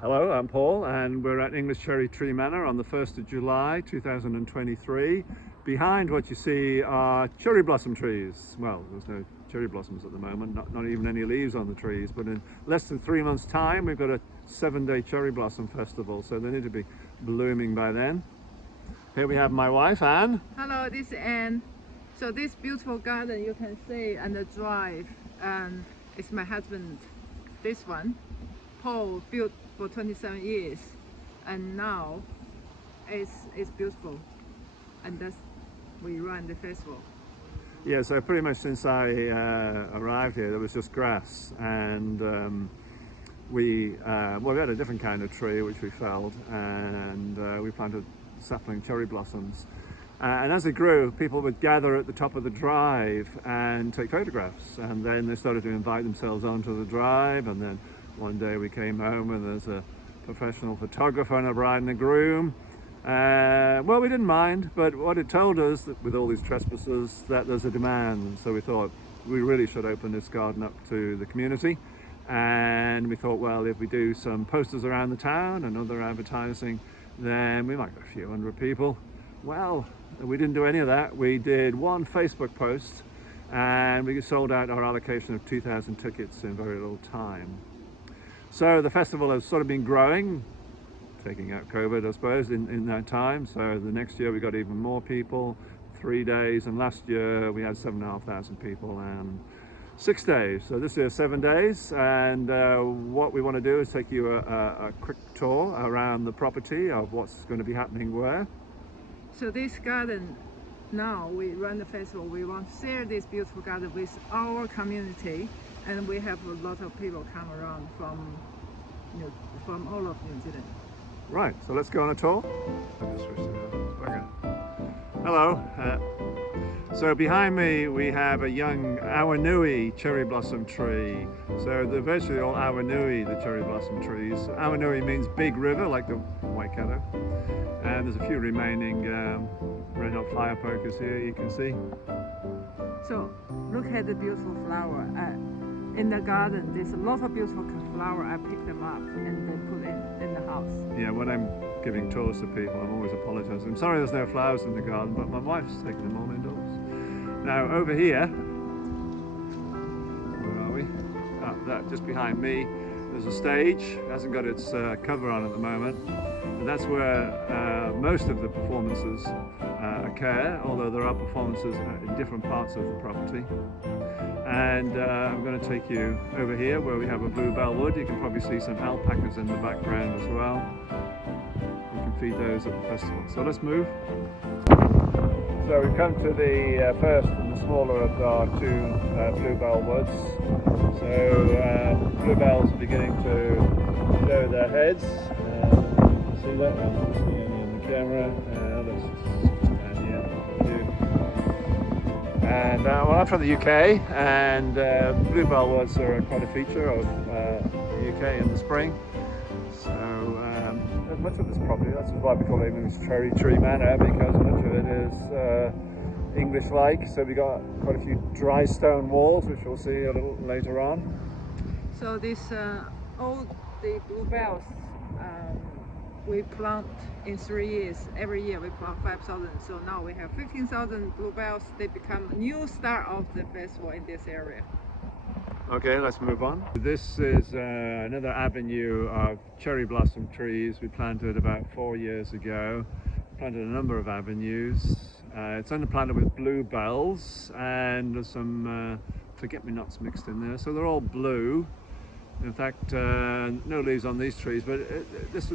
Hello, I'm Paul and we're at English Cherry Tree Manor on the 1st of July 2023. Behind what you see are cherry blossom trees. Well, there's no cherry blossoms at the moment, not even any leaves on the trees, but in less than 3 months' time we've got a 7-day cherry blossom festival, so they need to be blooming by then. Here we have my wife, Anne. Hello, this is Anne. So this beautiful garden you can see and the drive, and it's my husband, this one, Paul, built for 27 years, and now it's beautiful, and that's we run the festival. Yeah, so pretty much since I arrived here there was just grass, and we had a different kind of tree which we felled, and we planted sapling cherry blossoms, and as they grew people would gather at the top of the drive and take photographs, and then they started to invite themselves onto the drive, and then one day we came home and there's a professional photographer and a bride and a groom. Well, we didn't mind, but what it told us that with all these trespassers that there's a demand, so we thought we really should open this garden up to the community. And we thought, well, if we do some posters around the town and other advertising, then we might get a few hundred people. Well, we didn't do any of that. We did one Facebook post and we sold out our allocation of 2,000 tickets in very little time. So the festival has sort of been growing, taking out COVID, I suppose, in that time. So the next year we got even more people, 3 days, and last year we had 7,500 people and 6 days. So this year 7 days, and what we want to do is take you a quick tour around the property of what's going to be happening where. So this garden, now we run the festival, we want to share this beautiful garden with our community, and we have a lot of people come around from all of New Zealand. Right, so let's go on a tour. Hello. So behind me we have a young Awanui cherry blossom tree. So they're virtually all Awanui, the cherry blossom trees. Awanui means big river, like the Waikato. And there's a few remaining red hot fire pokers here, you can see. So look at the beautiful flower. In the garden, there's a lot of beautiful flower. I pick them up and then put in the house. Yeah, when I'm giving tours to people, I'm always apologizing. I'm sorry there's no flowers in the garden, but my wife's taking them all indoors. Now over here, where are we? That just behind me, there's a stage. It hasn't got its cover on at the moment. And that's where most of the performances occur, although there are performances in different parts of the property. And I'm going to take you over here where we have a bluebell wood. You can probably see some alpacas in the background as well. You can feed those at the festival. So let's move. So we've come to the first and the smaller of our two bluebell woods. So bluebells are beginning to show their heads. See that? I'm seeing in the camera. Let's stand here. And well, I'm from the UK, and bluebell woods are quite a feature of the UK in the spring. So much of this property, that's why we call it English Cherry Tree Manor, because much of it is English-like. So we got quite a few drystone walls, which we'll see a little later on. So this all the bluebells we plant in 3 years. Every year we plant 5,000. So now we have 15,000 bluebells. They become a new star of the festival in this area. Okay, let's move on. This is another avenue of cherry blossom trees we planted about 4 years ago. Planted a number of avenues. It's underplanted with bluebells, and there's some forget-me-nots mixed in there. So they're all blue. In fact, no leaves on these trees, but this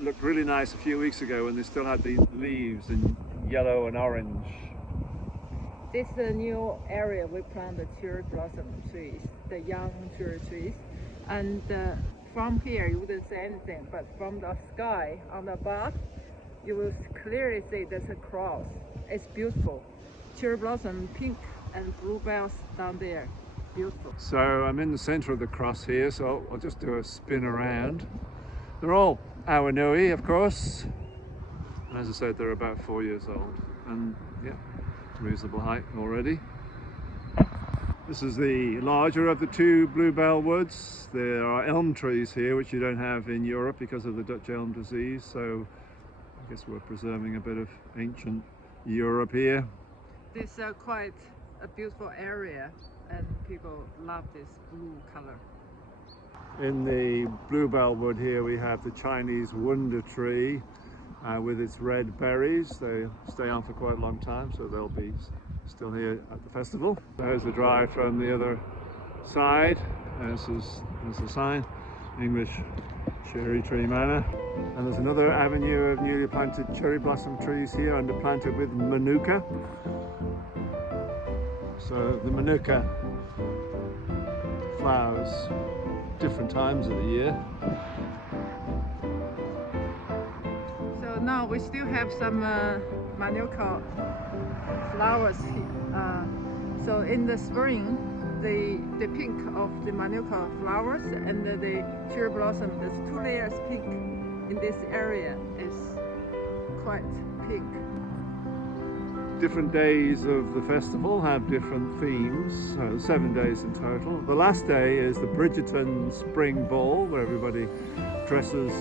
looked really nice a few weeks ago when they still had the leaves in yellow and orange. This is a new area we plant the cherry blossom trees, the young cherry trees. And from here you wouldn't see anything, but from the sky on the above, you will clearly see there's a cross. It's beautiful. Cherry blossom, pink and bluebells down there. Beautiful. So I'm in the center of the cross here, so I'll just do a spin around. They're all Awanui, of course. And as I said, they're about 4 years old. And yeah, reasonable height already. This is the larger of the two bluebell woods. There are elm trees here, which you don't have in Europe because of the Dutch elm disease. So I guess we're preserving a bit of ancient Europe here. This is quite a beautiful area, and people love this blue color. In the bluebell wood here we have the Chinese wonder tree with its red berries. They stay on for quite a long time, so they'll be still here at the festival. There's the drive from the other side. There's the sign, English Cherry Tree Manor. And there's another avenue of newly planted cherry blossom trees here, underplanted with manuka. So the manuka flowers different times of the year. So now we still have some manuka flowers here. So in the spring, the pink of the manuka flowers and the cherry blossom, there's 2 layers pink in this area, is quite pink. Different days of the festival have different themes, so 7 days in total. The last day is the Bridgerton Spring Ball, where everybody dresses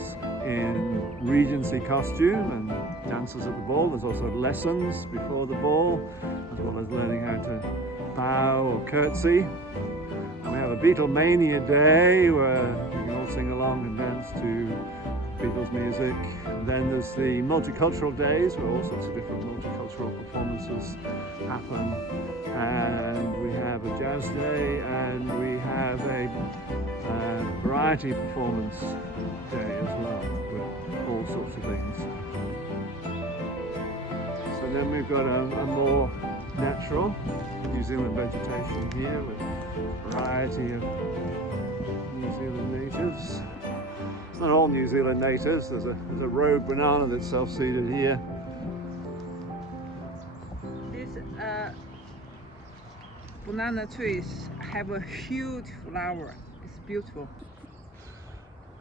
in Regency costume and dances at the ball. There's also lessons before the ball, as well as learning how to bow or curtsy. And we have a Beatlemania Day, where you can all sing along and dance to Beatles music. And then there's the multicultural days, where all sorts of different multicultural performances happen. And we have a jazz day, and we have a variety performance day as well, with all sorts of things. So then we've got a more natural New Zealand vegetation here, with a variety of New Zealand natives. Not all New Zealand natives. There's a rogue banana that's self-seeded here. These banana trees have a huge flower. It's beautiful.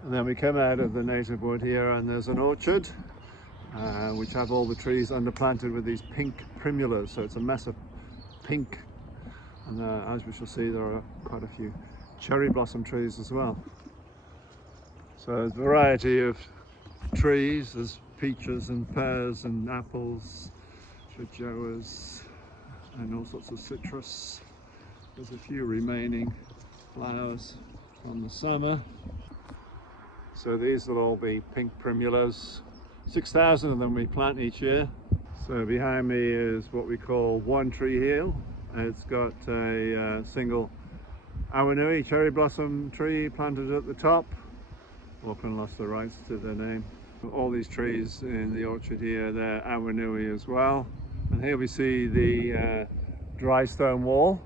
And then we come out of the native wood here, and there's an orchard which have all the trees underplanted with these pink primulas. So it's a mess of pink. And as we shall see, there are quite a few cherry blossom trees as well. So there's a variety of trees. There's peaches and pears and apples, shojoas, and all sorts of citrus. There's a few remaining flowers from the summer. So these will all be pink primulas. 6,000 of them we plant each year. So behind me is what we call One Tree Hill. It's got a single awanui cherry blossom tree planted at the top. Auckland lost the rights to their name. All these trees in the orchard here, they're awanui as well. And here we see the drystone wall.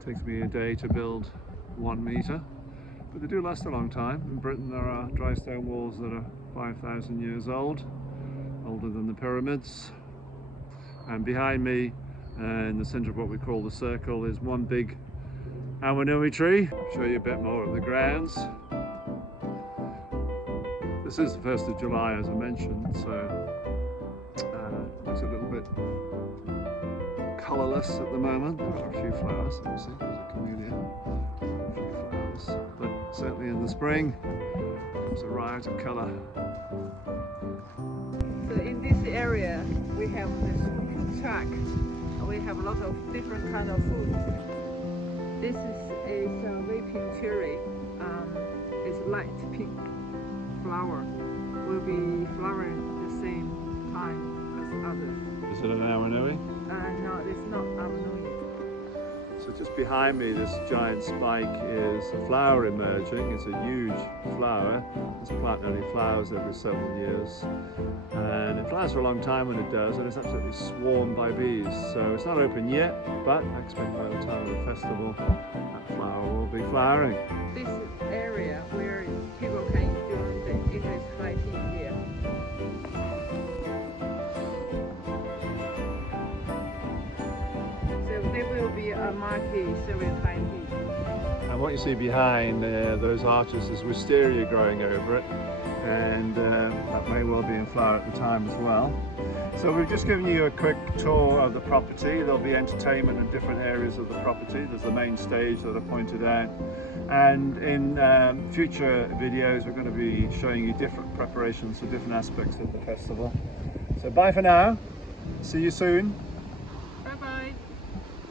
It takes me a day to build 1 meter, but they do last a long time. In Britain there are drystone walls that are 5,000 years old, older than the pyramids. And behind me, in the centre of what we call the circle, is one big awanui tree. I'll show you a bit more of the grounds. This is the 1st of July, as I mentioned, so it looks a little bit colourless at the moment. There are a few flowers, you see, there's a camellia, a few flowers, but certainly in the spring there's a riot of colour. So in this area we have this food truck. We have a lot of different kind of food. This is a weeping cherry. It's light pink flower. Will be flowering at the same time as others. Is it an awanui? No, it's not awanui. So just behind me, this giant spike is a flower emerging. It's a huge flower. This plant only flowers every several years. And it flowers for a long time when it does, and it's absolutely swarmed by bees. So it's not open yet, but I expect by the time of the festival, that flower will be flowering. This area where people can enjoy the English high tea here. So there will be a market serving high tea. And what you see behind those arches is wisteria growing over it. and that may well be in flower at the time as well. So we've just given you a quick tour of the property. There'll be entertainment in different areas of the property. There's the main stage that I pointed out, and in future videos we're going to be showing you different preparations for different aspects of the festival. So bye for now, see you soon.